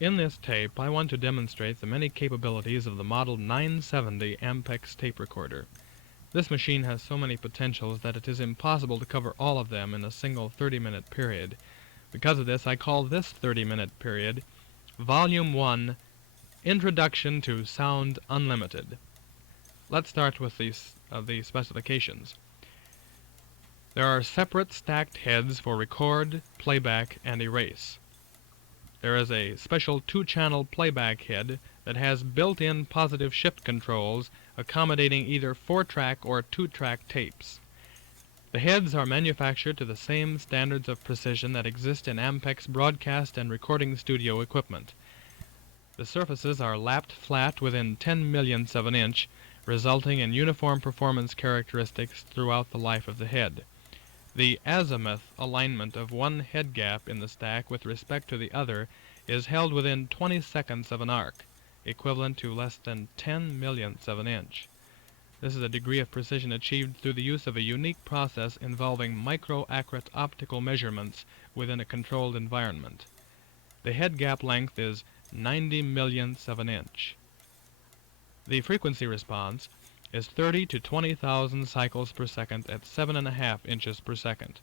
In this tape, I want to demonstrate the many capabilities of the Model 970 Ampex tape recorder. This machine has so many potentials that it is impossible to cover all of them in a single 30-minute period. Because of this, I call this 30-minute period Volume 1, Introduction to Sound Unlimited. Let's start with the specifications. There are separate stacked heads for record, playback, and erase. There is a special 2-channel playback head that has built-in positive shift controls accommodating either 4-track or 2-track tapes. The heads are manufactured to the same standards of precision that exist in Ampex broadcast and recording studio equipment. The surfaces are lapped flat within 10 millionths of an inch, resulting in uniform performance characteristics throughout the life of the head. The azimuth alignment of one head gap in the stack with respect to the other is held within 20 seconds of an arc, equivalent to less than 10 millionths of an inch. This is a degree of precision achieved through the use of a unique process involving micro-accurate optical measurements within a controlled environment. The head gap length is 90 millionths of an inch. The frequency response is 30 to 20,000 cycles per second at 7.5 inches per second,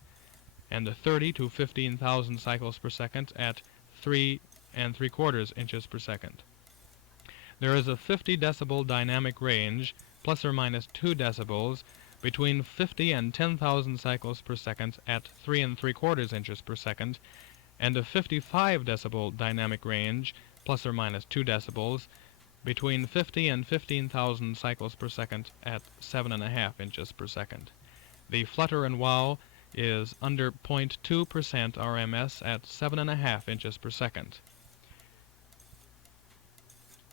and 30 to 15,000 cycles per second at 3.75 inches per second. There is a 50 decibel dynamic range, plus or minus 2 decibels, between 50 and 10,000 cycles per second at 3.75 inches per second, and a 55 decibel dynamic range, plus or minus 2 decibels, between 50 and 15,000 cycles per second at 7.5 inches per second. The flutter and wow is under 0.2% RMS at 7.5 inches per second.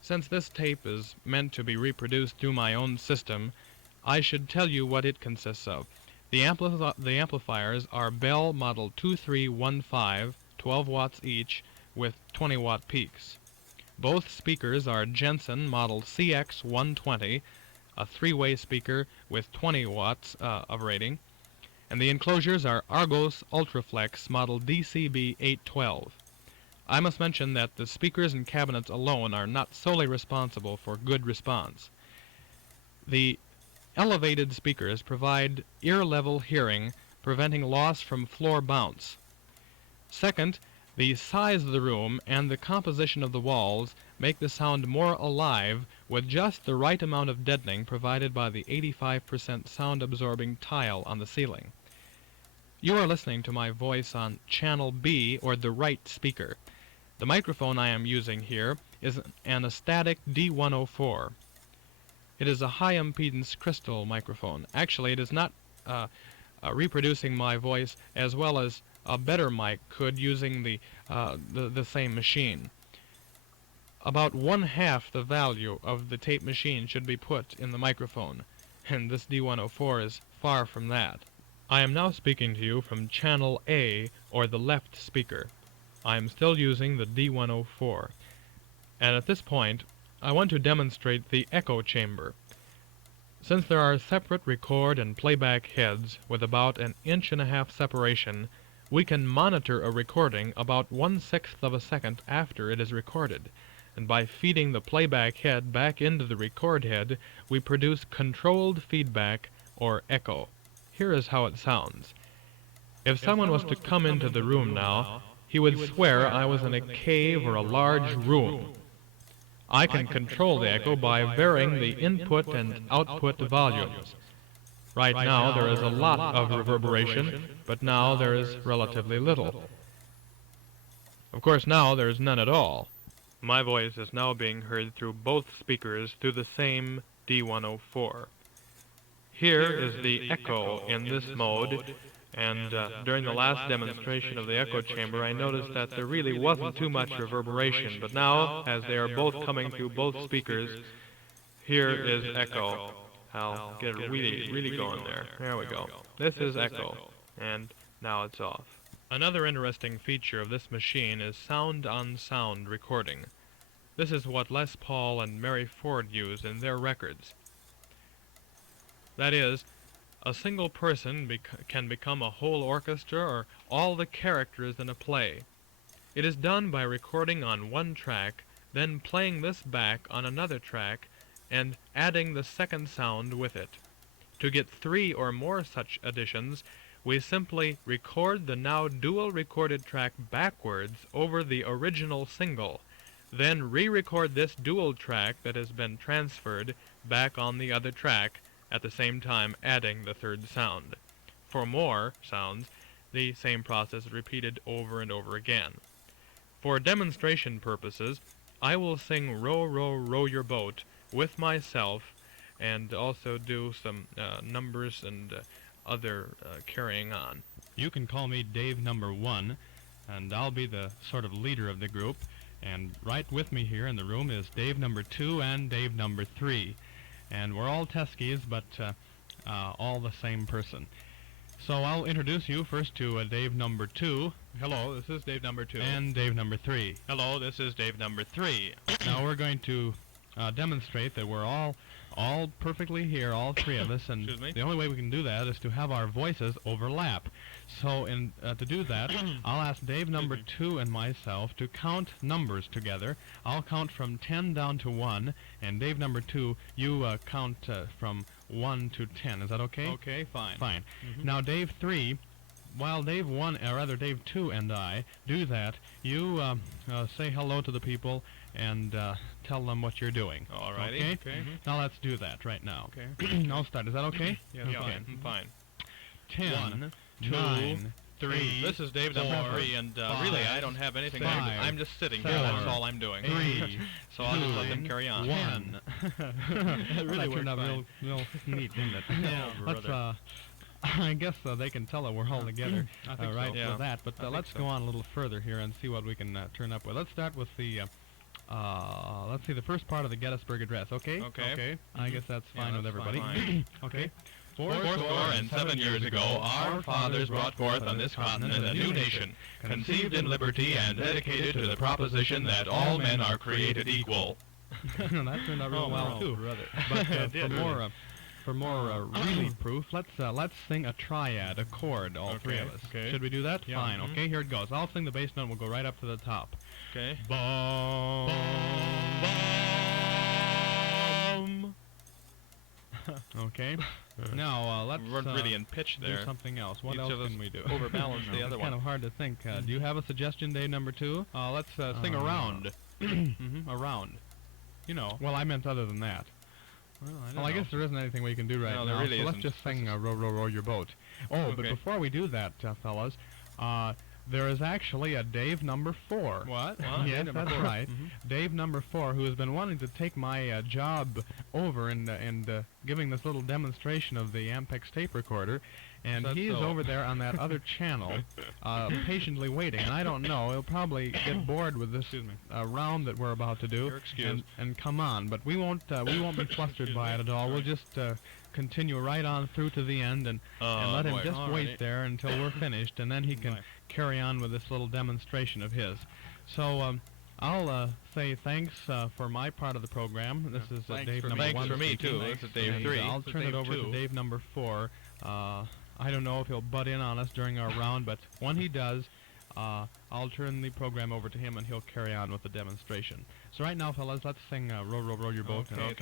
Since this tape is meant to be reproduced through my own system, I should tell you what it consists of. The amplifiers are Bell Model 2315, 12 watts each, with 20-watt peaks. Both speakers are Jensen Model CX120, a 3-way speaker with 20 watts of rating, and the enclosures are Argos Ultraflex Model DCB812. I must mention that the speakers and cabinets alone are not solely responsible for good response. The elevated speakers provide ear-level hearing, preventing loss from floor bounce. Second, the size of the room and the composition of the walls make the sound more alive with just the right amount of deadening provided by the 85% sound-absorbing tile on the ceiling. You are listening to my voice on channel B, or the right speaker. The microphone I am using here is an Astatic D104. It is a high-impedance crystal microphone. Actually, it is not reproducing my voice as well as a better mic could using the same machine. About 1/2 the value of the tape machine should be put in the microphone, and this D104 is far from that. I am now speaking to you from channel A, or the left speaker. I am still using the D104, and at this point I want to demonstrate the echo chamber. Since there are separate record and playback heads with about 1.5 inches separation, we can monitor a recording about 1/6 of a second after it is recorded, and by feeding the playback head back into the record head, we produce controlled feedback, or echo. Here is how it sounds. If someone was to come into the room now, he would swear I was in a cave or a large room. I can control the echo by varying the input and output volumes. Right now there is a lot of reverberation, but now there is relatively little. Of course now there is none at all. My voice is now being heard through both speakers through the same D104. Here is the echo in this mode, and during the last demonstration of the echo chamber I noticed that there really wasn't too much reverberation, but now, as they are both coming through both speakers, here is echo. I'll get it really going there. There we go. This is echo, and now it's off. Another interesting feature of this machine is sound-on-sound recording. This is what Les Paul and Mary Ford use in their records. That is, a single person can become a whole orchestra or all the characters in a play. It is done by recording on one track, then playing this back on another track, and adding the second sound with it. To get 3 or more such additions, we simply record the now dual recorded track backwards over the original single, then re-record this dual track that has been transferred back on the other track, at the same time adding the third sound. For more sounds, the same process is repeated over and over again. For demonstration purposes, I will sing Row, Row, Row Your Boat with myself, and also do some numbers and other carrying on. You can call me Dave number 1, and I'll be the sort of leader of the group. And right with me here in the room is Dave number 2 and Dave number 3. And we're all Teskes, but all the same person. So I'll introduce you first to Dave number 2. Hello, this is Dave number 2. And Dave number 3. Hello, this is Dave number 3. Now we're going to demonstrate that we're all perfectly here, all three of us, and the only way we can do that is to have our voices overlap. So to do that, I'll ask Dave number 2 and myself to count numbers together. I'll count from 10 down to 1, and Dave number 2, you count from 1 to 10. Is that okay? Okay, fine. Fine. Now Dave 3, while Dave 2 and I do that, you say hello to the people and tell them what you're doing. All righty. Okay? Now let's do that right now. Okay. I'll start. Is that okay? Yeah, okay. Fine. 10, 1, 2, 9, 3. This is Dave number 3, and really I don't have anything. I'm just sitting here. That's all I'm doing. 3. So I'll just let them carry on. 1. That really turned out real neat, didn't it? Yeah, let's, I guess they can tell that we're all together right so. with that. But let's go on a little further here and see what we can turn up with. Let's start with the let's see, the first part of the Gettysburg Address. Okay. I guess that's fine with everybody. Okay. Fourscore and 7 years ago, our fathers brought forth on this continent a new nation, conceived in liberty and dedicated to the proposition that all men are created equal. That turned out real well too. But for more really proof, let's sing a triad, a chord, all three of us. Okay. Should we do that? Yeah. Fine. Okay, here it goes. I'll sing the bass note and we'll go right up to the top. Okay. Bum. Okay. Now let's we're really in pitch there. do something else. What Each else of us can we do? Overbalance the other It's one. kind of hard to think. Do you have a suggestion, Dave number 2? Let's sing around. Around. You know. Well, I meant other than that. Well, I guess there isn't anything we can do right now. there really so let's isn't. just sing Row, Row, Row Your Boat. Oh, but before we do that, fellas, there is actually a Dave number 4. What? Yes, that's right. Dave number 4, who has been wanting to take my job over and giving this little demonstration of the Ampex tape recorder, and he is over there on that other channel, patiently waiting. And I don't know, he'll probably get bored with this round that we're about to do, and come on. But we won't be flustered by it at all. We'll just continue right on through to the end and let him just wait there until we're finished, and then he can carry on with this little demonstration of his. So I'll say thanks for my part of the program. This is Dave number 1. Thanks for me too. This is Dave 3. I'll turn it over to Dave number 4. I don't know if he'll butt in on us during our round, but when he does, I'll turn the program over to him and he'll carry on with the demonstration. So right now, fellas, let's sing Row, Row, Row Your Boat and let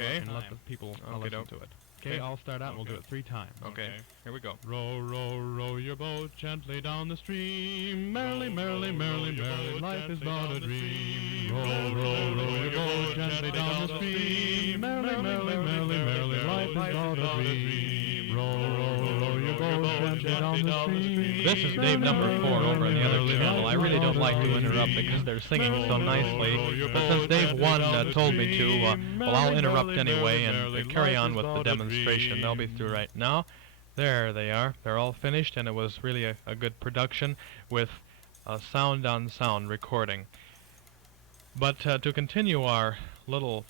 the people listen to it. Okay, I'll start out and we'll do it 3 times. Okay, here we go. Row, row, row your boat gently down the stream. Merrily, merrily, merrily, merrily, life is but a dream. Row, row, row your boat gently down the stream. Merrily, merrily, merrily, merrily, life is but a dream. Row, row, row your boat gently down the stream. This is Dave number 4 over on the other channel. I really don't like to interrupt because they're singing so nicely. But since Dave 1 told me to, well, I'll interrupt anyway and carry on with the demonstration. They'll be through right now. There they are. They're all finished, and it was really a good production with a sound-on-sound recording. But to continue our little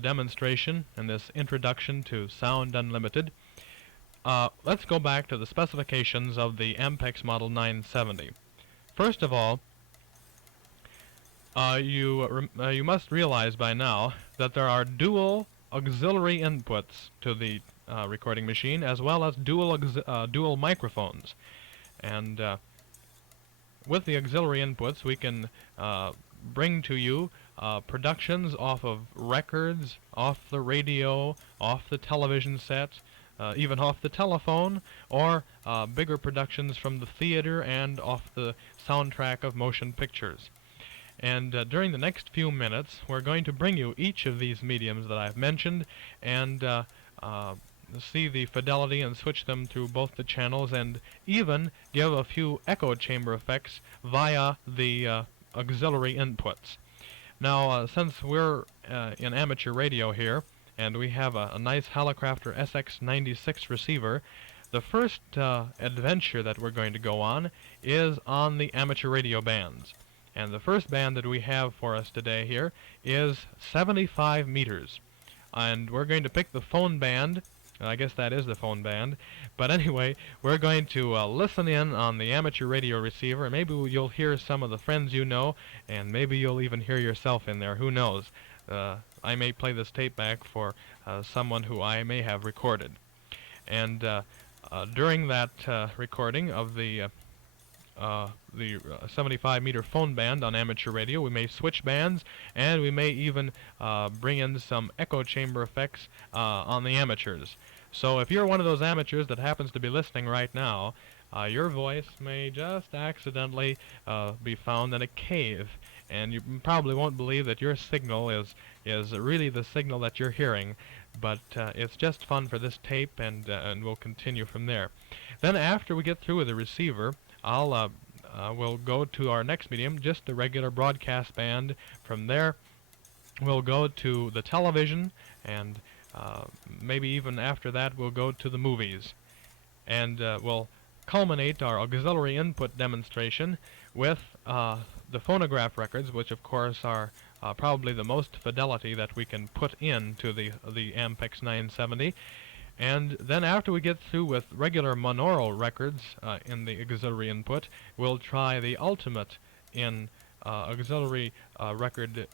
demonstration and this introduction to Sound Unlimited, let's go back to the specifications of the Ampex Model 970. First of all, you must realize by now that there are dual auxiliary inputs to the recording machine, as well as dual microphones. And with the auxiliary inputs, we can bring to you productions off of records, off the radio, off the television set, even off the telephone, or bigger productions from the theater and off the soundtrack of motion pictures. And during the next few minutes, we're going to bring you each of these mediums that I've mentioned and see the fidelity and switch them through both the channels and even give a few echo chamber effects via the auxiliary inputs. Now, since we're in amateur radio here, and we have a nice Hallicrafter SX96 receiver, the first adventure that we're going to go on is on the amateur radio bands. And the first band that we have for us today here is 75 meters. And we're going to pick the phone band. I guess that is the phone band. But anyway, we're going to listen in on the amateur radio receiver. Maybe you'll hear some of the friends you know, and maybe you'll even hear yourself in there. Who knows? I may play this tape back for someone who I may have recorded. And during that recording of the 75-meter phone band on amateur radio, we may switch bands, and we may even bring in some echo chamber effects on the amateurs. So if you're one of those amateurs that happens to be listening right now, your voice may just accidentally be found in a cave, and you probably won't believe that your signal is really the signal that you're hearing, but it's just fun for this tape, and we'll continue from there. Then after we get through with the receiver, we'll go to our next medium, just the regular broadcast band. From there, we'll go to the television, and maybe even after that, we'll go to the movies. And we'll culminate our auxiliary input demonstration with the phonograph records, which of course are probably the most fidelity that we can put into the Ampex 970. And then after we get through with regular monaural records in the auxiliary input, we'll try the ultimate in auxiliary record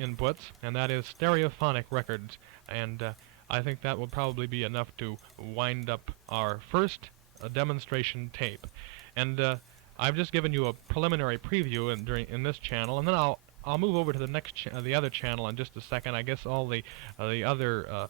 inputs, and that is stereophonic records. And I think that will probably be enough to wind up our first demonstration tape. And I've just given you a preliminary preview in this channel, and then I'll move over to the other channel in just a second. I guess all the other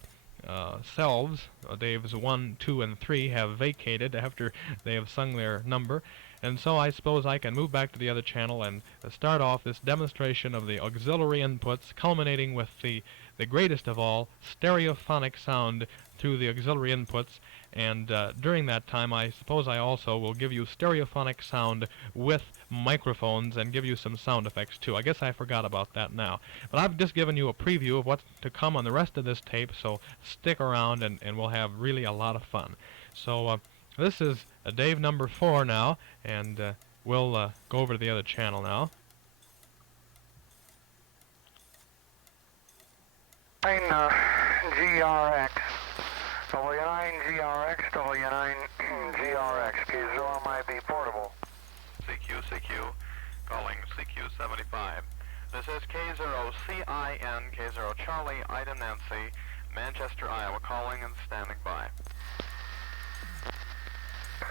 selves, Dave's 1, 2, and 3, have vacated after they have sung their number, and so I suppose I can move back to the other channel and start off this demonstration of the auxiliary inputs, culminating with the greatest of all, stereophonic sound through the auxiliary inputs. And during that time, I suppose I also will give you stereophonic sound with microphones and give you some sound effects too. I guess I forgot about that now. But I've just given you a preview of what's to come on the rest of this tape, so stick around and we'll have really a lot of fun. So this is Dave number 4 now, and we'll go over to the other channel now. GRX. W9GRX, W9GRX, K0 MIB portable. CQ, calling CQ75. This is K0CIN, K0 Charlie, Ida Nancy, Manchester, Iowa, calling and standing by.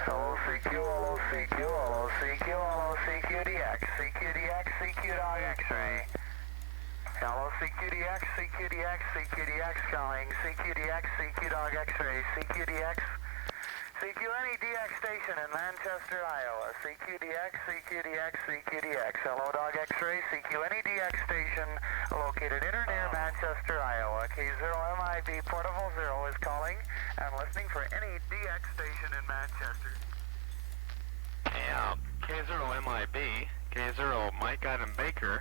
Hello CQ, hello CQ, hello CQ, hello CQDX, CQDX, CQ dog X-ray. Hello CQDX, CQDX, CQDX calling, CQDX, CQ dog X-ray, CQDX, CQ any DX station in Manchester, Iowa, CQDX, CQDX, CQDX, hello dog X-ray, CQ any DX station located in or near Manchester, Iowa, K0 MIB portable 0 is calling and listening for any DX station in Manchester. Yeah, K0 MIB, K0 Mike Adam Baker.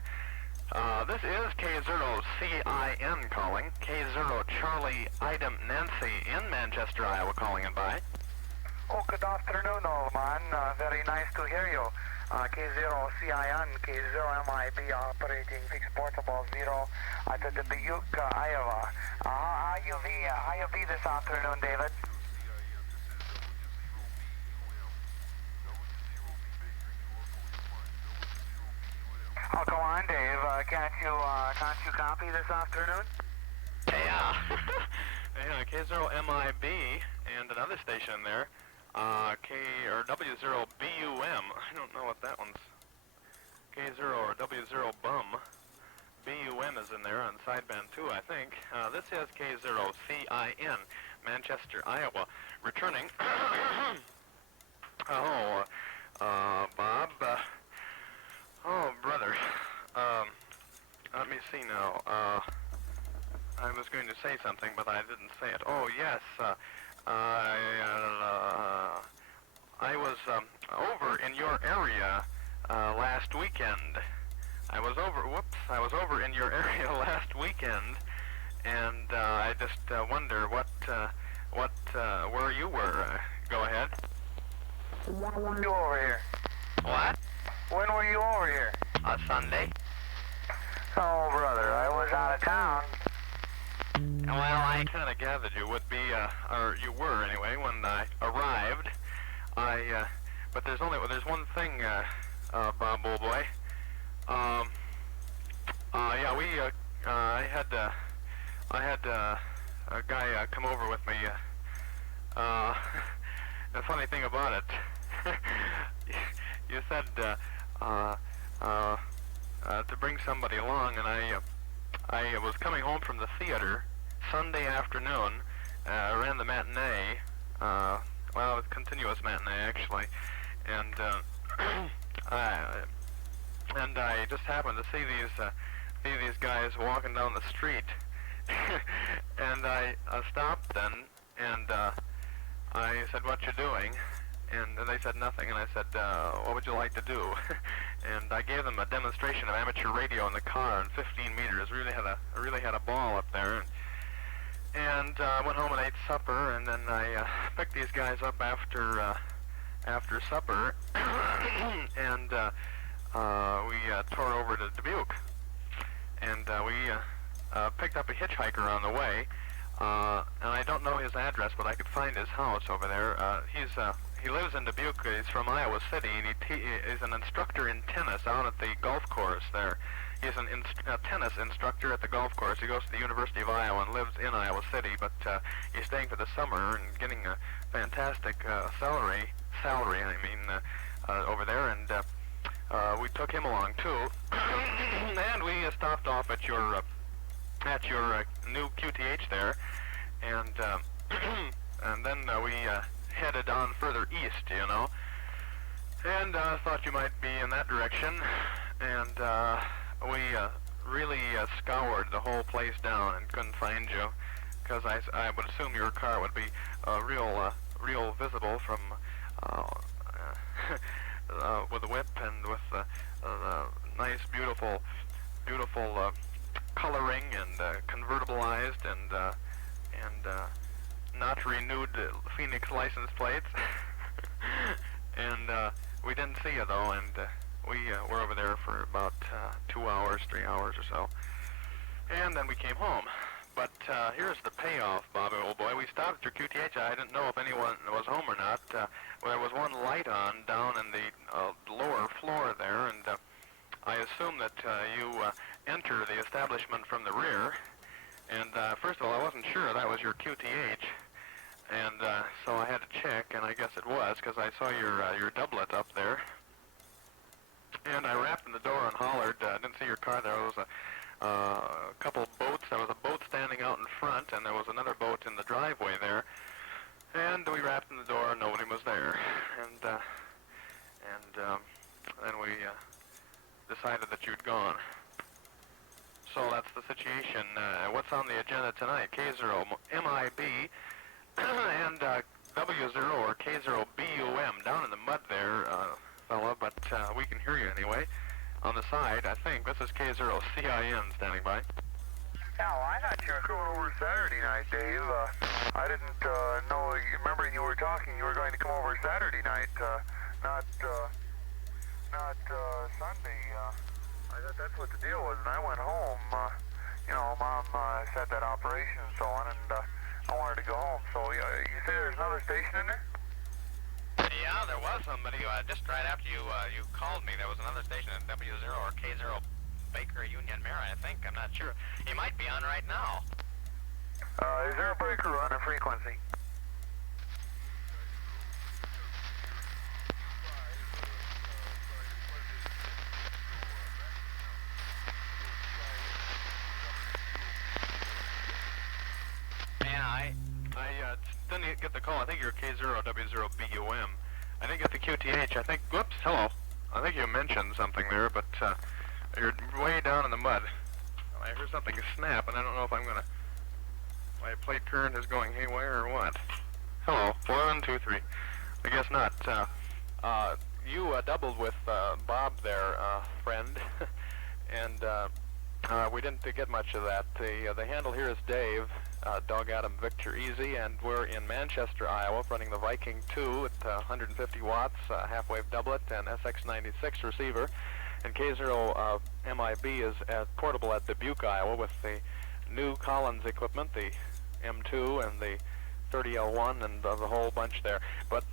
This is K0CIN calling, K0 Charlie Item Nancy in Manchester, Iowa, calling and by. Oh, good afternoon, old man. Very nice to hear you. K0CIN, K0 MIB operating fixed portable 0 at the Dubuque, Iowa. How you be this afternoon, David? Oh, go on, Dave. Can't you copy this afternoon? Yeah. Yeah, K0 MIB and another station there. W0BUM. I don't know what that one's K0 or W0 bum. BUM is in there on sideband 2, I think. This is K0CIN, Manchester, Iowa. Returning. Bob. Oh, brother. Let me see now. I was going to say something, but I didn't say it. Oh, yes. I was over in your area last weekend. I was over in your area last weekend, and I just wonder where you were. Go ahead. When were you over here? What? When were you over here? Sunday. Oh, brother, I was out of town. Well, I kind of gathered you would be, or you were anyway, when I arrived. But there's one thing, Bob, old boy. I had a guy come over with me. The funny thing about it, you said to bring somebody along, and I was coming home from the theater Sunday afternoon, ran the matinee, it was continuous matinee actually, and I just happened to see these guys walking down the street, and I stopped then, and I said, "What you doing?" And they said nothing, and I said, "What would you like to do?" And I gave them a demonstration of amateur radio in the car in 15 meters. Really had a ball up there, and went home and ate supper, and then I picked these guys up after supper, and we tore over to Dubuque, and we picked up a hitchhiker on the way, and I don't know his address, but I could find his house over there. He lives in Dubuque. He's from Iowa City, and he's an instructor in tennis out at the golf course there. He's a tennis instructor at the golf course. He goes to the University of Iowa and lives in Iowa City, but he's staying for the summer and getting a fantastic salary, over there, and we took him along too, and we stopped off at your new QTH there, and and then we headed on further east, and thought you might be in that direction, and we really scoured the whole place down and couldn't find you, because I would assume your car would be real visible from with a whip and with nice, beautiful coloring and convertibilized and not renewed Phoenix license plates. And we didn't see you though, and we were over there for about 2 hours, 3 hours or so, and then we came home. But here's the payoff, Bobby, old boy. We stopped at your QTH. I didn't know if anyone was home or not. There was one light on down in the lower floor there, and I assume that you enter the establishment from the rear. And first of all, I wasn't sure that was your QTH, and so I had to check, and I guess it was, because I saw your doublet up there. And I rapped on the door and hollered. Didn't see your car there. There was a couple boats. There was a boat standing out in front, and there was another boat in the driveway there. And we rapped on the door, and nobody was there. And then we decided that you'd gone. So that's the situation. What's on the agenda tonight? K0 MIB and W0 or K0 BUM down in the mud there, fella, but we can hear you anyway. On the side, I think. This is K0 CIN standing by. Yeah, well, I thought you were coming over Saturday night, Dave. I didn't know. Remember, you were talking. You were going to come over Saturday night, not Sunday. I thought that's what the deal was, and I went home. Mom had that operation and so on, and I wanted to go home. So you say there's another station in there? Yeah, there was somebody. Just right after you called me, there was another station at W0 or K0 Baker Union Mara, I think. I'm not sure. He might be on right now. Is there a breaker on a frequency? didn't get the call. I think you're K0W0BUM. I didn't get the QTH. I think, whoops, hello. I think you mentioned something there, but you're way down in the mud. I heard something snap, and I don't know if I'm going to... My plate current is going haywire or what. Hello, 123. I guess not. You doubled with Bob there, friend, and we didn't get much of that. The handle here is Dave, Dog Adam Victor Easy, and we're in Manchester, Iowa, running the Viking 2 at 150 watts, half-wave doublet, and SX96 receiver. And K0 MIB is portable at Dubuque, Iowa, with the new Collins equipment, the M2 and the 30L1 and the whole bunch there. But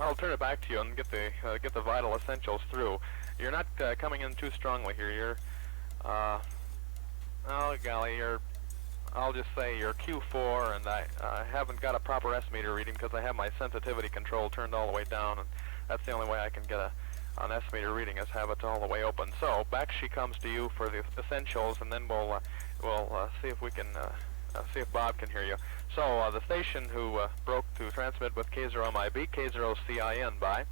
I'll turn it back to you and get the vital essentials through. You're not coming in too strongly here. You're, oh golly, I'll just say you're Q4, and I haven't got a proper S meter reading because I have my sensitivity control turned all the way down, and that's the only way I can get an S meter reading is have it all the way open. So back she comes to you for the essentials, and then we'll see if we can see if Bob can hear you. So the station who broke to transmit with K0MIB, K0CIN by.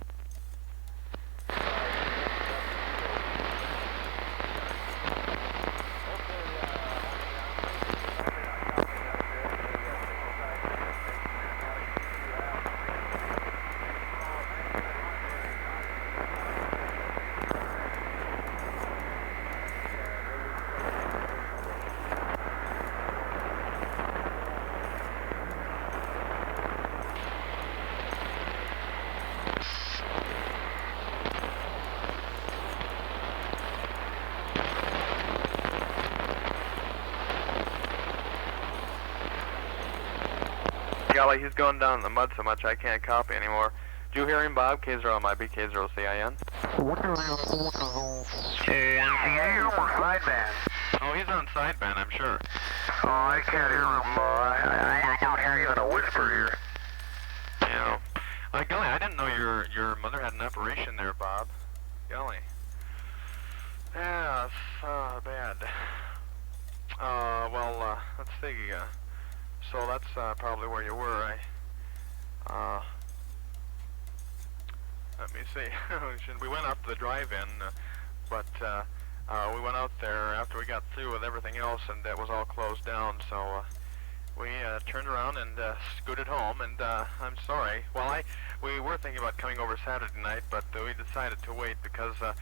Golly, he's going down in the mud so much I can't copy anymore. Did you hear him, Bob? K0MIB, K0CIN. Sideband. Oh, he's on sideband, I'm sure. Oh, I can't hear him. I don't hear even a whisper here. Yeah. Golly, I didn't know your mother had an operation there, Bob. Golly. Yeah, it's bad. Well, let's see. So that's probably where you were. Let me see. We went out to the drive-in, but we went out there after we got through with everything else, and it was all closed down. So we turned around and scooted home. And I'm sorry. Well, we were thinking about coming over Saturday night, but we decided to wait because it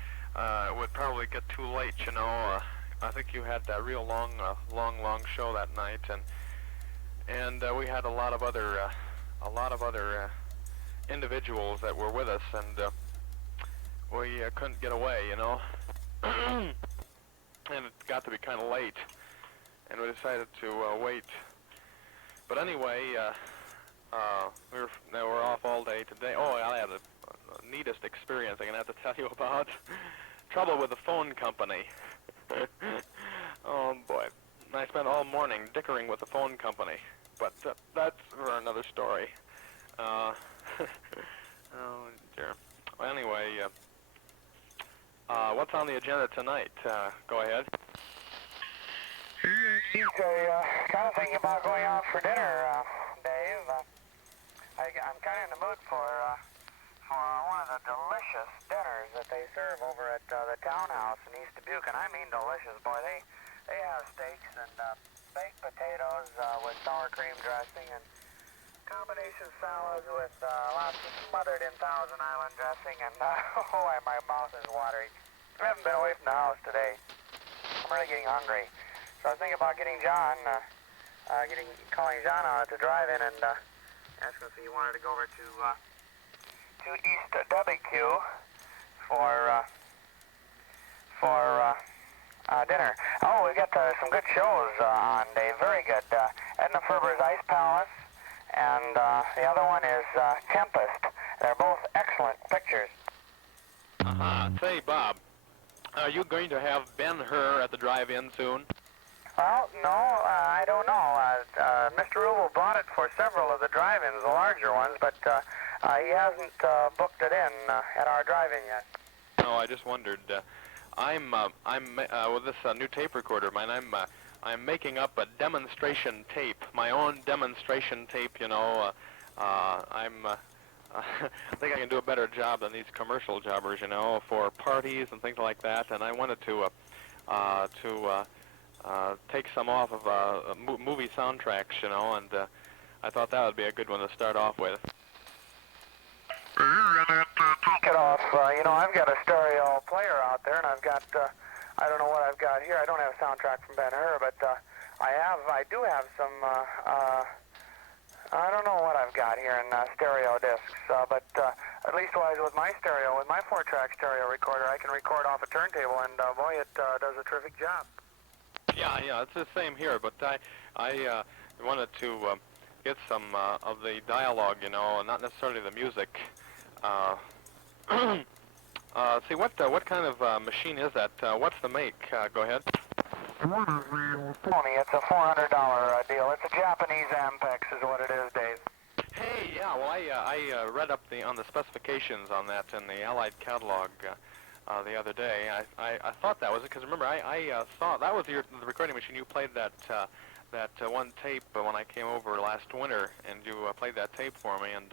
would probably get too late. You know, I think you had a real long show that night, and we had a lot of other individuals that were with us, and we couldn't get away, you know. And it got to be kind of late, and we decided to wait. But anyway, we were off all day today. Oh, I had a neatest experience I'm gonna have to tell you about. Trouble with the phone company. Oh boy, I spent all morning dickering with the phone company. But that's for another story. Oh dear. Well, anyway, what's on the agenda tonight? Go ahead. Kind of thinking about going out for dinner, Dave. I'm kind of in the mood for one of the delicious dinners that they serve over at the Townhouse in East Dubuque, and I mean delicious, boy. They have steaks and baked potatoes with sour cream dressing and combination salads with lots of smothered in Thousand Island dressing, and my mouth is watering. I haven't been away from the house today. I'm really getting hungry. So I was thinking about getting John, calling John out at the drive-in and asking if he wanted to go over to East WQ for dinner. Oh, we've got some good shows on, Dave. Very good. Edna Ferber's Ice Palace, and the other one is Tempest. They're both excellent pictures. Say, Bob, are you going to have Ben-Hur at the drive-in soon? Well, no, I don't know. Mr. Rubel bought it for several of the drive-ins, the larger ones, but he hasn't booked it in at our drive-in yet. Oh, I just wondered. I'm with this new tape recorder of mine. I'm I'm making up a demonstration tape, my own demonstration tape. I think I can do a better job than these commercial jobbers, for parties and things like that. And I wanted to take some off of movie soundtracks, and I thought that would be a good one to start off with. Take it off. I've got a stereo player out there, and I've got, I don't know what I've got here. I don't have a soundtrack from Ben-Hur, but I do have some, I don't know what I've got here in stereo discs, but at least with my 4-track stereo recorder, I can record off a turntable, and boy, it does a terrific job. Yeah, it's the same here, but I wanted to get some of the dialogue, not necessarily the music. See, what kind of machine is that? What's the make? Go ahead. It's a $400 deal. It's a Japanese Ampex is what it is, Dave. Hey, yeah, well, I read up on the specifications on that in the Allied catalog the other day. I thought that was it, because remember, I saw that was the recording machine. You played that one tape when I came over last winter, and you played that tape for me, and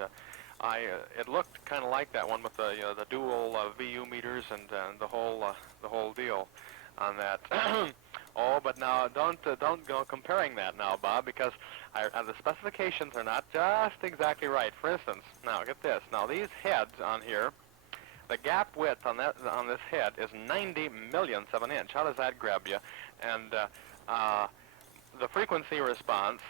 it looked kind of like that one with the dual VU meters and the whole deal on that. Oh, but now don't go comparing that now, Bob, because the specifications are not just exactly right. For instance, now get this. Now these heads on here, the gap width on this head is 90 millionths of an inch. How does that grab you? And the frequency response.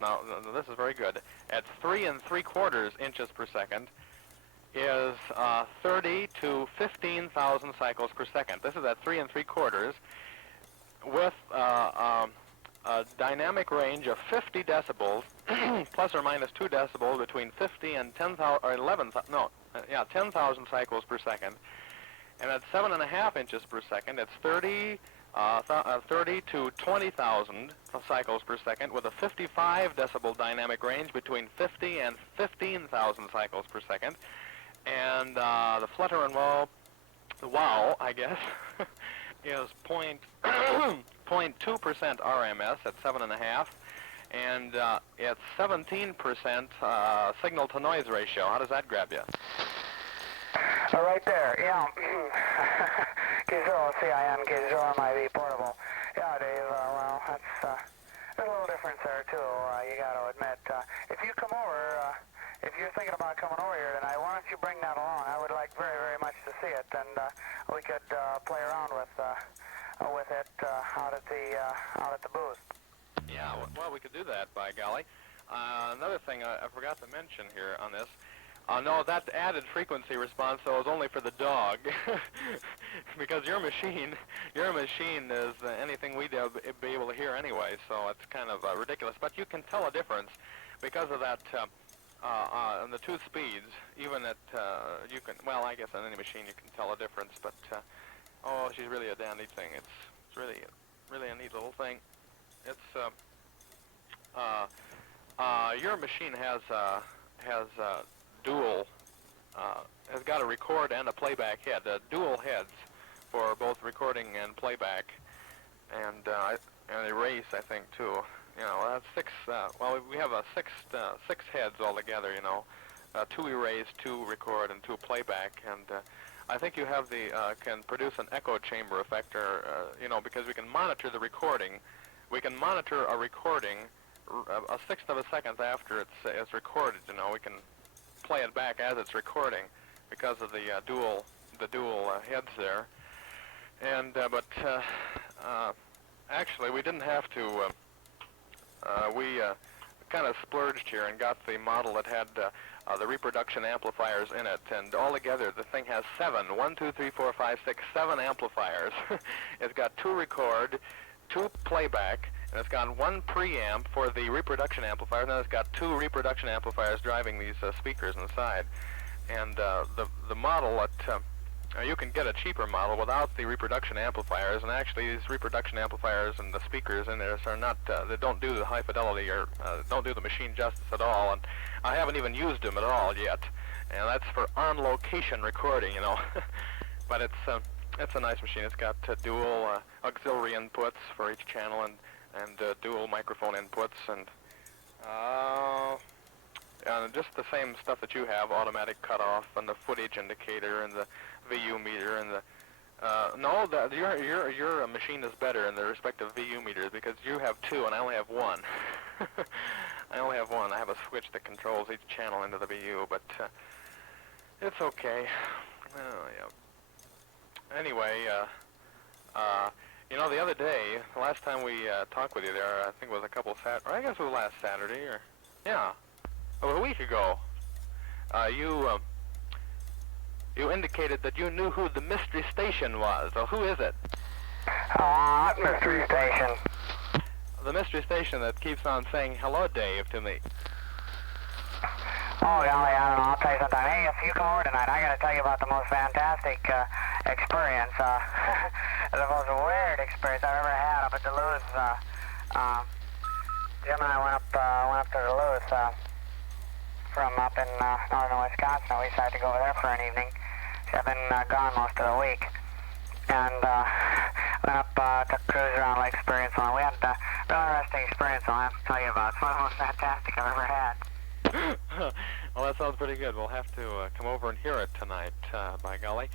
Now this is very good. At 3 3/4 inches per second is 30 to 15,000 cycles per second. This is at 3 3/4 with a dynamic range of 50 decibels, plus or minus 2 decibels between 50 and 10,000 or 10,000 cycles per second. And at 7.5 inches per second, it's 30 to 20,000 cycles per second with a 55 decibel dynamic range between 50 and 15,000 cycles per second. And the flutter and wow, I guess, is 0.2% RMS at 7.5, and it's 17% signal-to-noise ratio. How does that grab you? Right there, yeah. K0 CIN, K0 MIV portable. Yeah, Dave, well, that's there's a little difference there, too, you got to admit. If you come over, if you're thinking about coming over here tonight, why don't you bring that along? I would like very, very much to see it, and we could play around with it out at the booth. Yeah, well, we could do that, by golly. Another thing I forgot to mention here on this. No, that added frequency response, though, is only for the dog, because your machine is anything we'd be able to hear anyway, so it's kind of ridiculous. But you can tell a difference because of that. On the 2 speeds, even at you can. Well, I guess on any machine you can tell a difference. But oh, she's really a dandy thing. It's really a neat little thing. It's your machine has dual, has got a record and a playback head, dual heads for both recording and playback, and erase, I think, too. That's 6, well, we have 6 heads altogether, 2 erase, 2 record, and 2 playback, and I think you have can produce an echo chamber effect, or, because we can monitor the recording. We can monitor a recording a 1/6 of a second after it's recorded, we can play it back as it's recording because of the dual heads there. And but actually we didn't have to. We kind of splurged here and got the model that had the reproduction amplifiers in it, and altogether the thing has 7 amplifiers. It's got 2 record, 2 playback, and it's got 1 preamp for the reproduction amplifier, and then it's got 2 reproduction amplifiers driving these speakers on the side. And the model at you can get a cheaper model without the reproduction amplifiers, and actually these reproduction amplifiers and the speakers in there are not, they don't do the high fidelity or don't do the machine justice at all, and I haven't even used them at all yet, and that's for on-location recording, But it's It's a nice machine. It's got dual auxiliary inputs for each channel and dual microphone inputs and just the same stuff that you have, automatic cutoff and the footage indicator and the VU meter and the no, your machine is better in the respective VU meters because you have two and I only have one. I only have one. I have a switch that controls each channel into the VU, but it's okay. Oh, yeah. Anyway, you know, the other day, the last time we talked with you there, I think it was a couple or I guess it was last Saturday, or yeah, it was a week ago. You indicated that you knew who the mystery station was. So who is it? What mystery station? The mystery station that keeps on saying hello, Dave, to me. Oh, golly, I don't know. I'll tell you something. Hey, if you come over tonight, I got to tell you about the most fantastic experience, the most weird experience I've ever had up at Duluth. Jim and I went up to Duluth from up in northern Wisconsin. We decided to go over there for an evening. I've been gone most of the week. And went up, took a cruise around Lake Experience. We had a real interesting experience I'll have to tell you about. It's one of the most fantastic I've ever had. Well, that sounds pretty good. We'll have to come over and hear it tonight, by golly.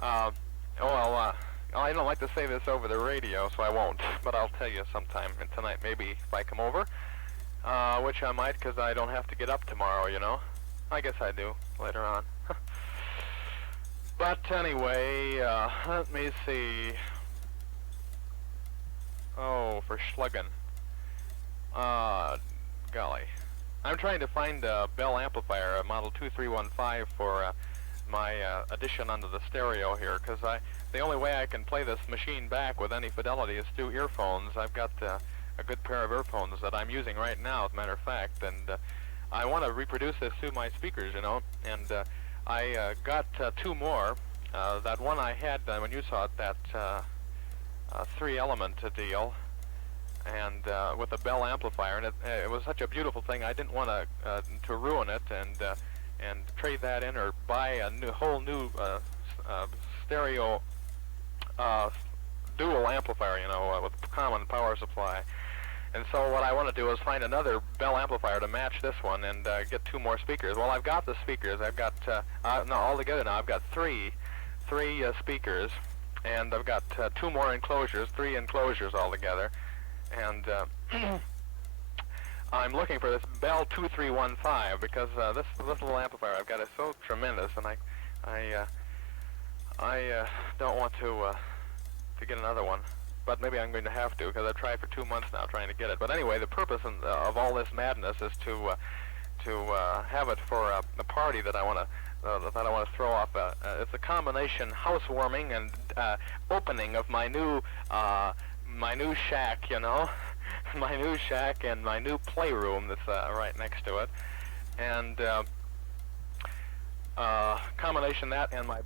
I don't like to say this over the radio, so I won't. But I'll tell you sometime tonight, maybe if I come over, which I might because I don't have to get up tomorrow, you know. I guess I do later on. But anyway, let me see. Oh, for Schluggin. Golly. I'm trying to find a Bell amplifier, a model 2315, for my addition onto the stereo here, because the only way I can play this machine back with any fidelity is through earphones. I've got a good pair of earphones that I'm using right now, as a matter of fact, and I want to reproduce this through my speakers, you know, and I got two more. That one I had when you saw it, that three-element deal, and with a Bell amplifier, and it was such a beautiful thing. I didn't want to ruin it and trade that in or buy a whole new stereo dual amplifier, you know, with common power supply. And so what I want to do is find another Bell amplifier to match this one and get two more speakers. Well, I've got the speakers. I've got no, altogether now I've got three speakers, and I've got two more enclosures, three enclosures altogether. And I'm looking for this Bell 2315 because this little amplifier I've got is so tremendous, and I don't want to get another one. But maybe I'm going to have to, because I've tried for 2 months now trying to get it. But anyway, the purpose of all this madness is to have it for a party that I want to throw off. It's a combination housewarming and opening of my new shack, you know, my new shack and my new playroom that's right next to it, and combination that and my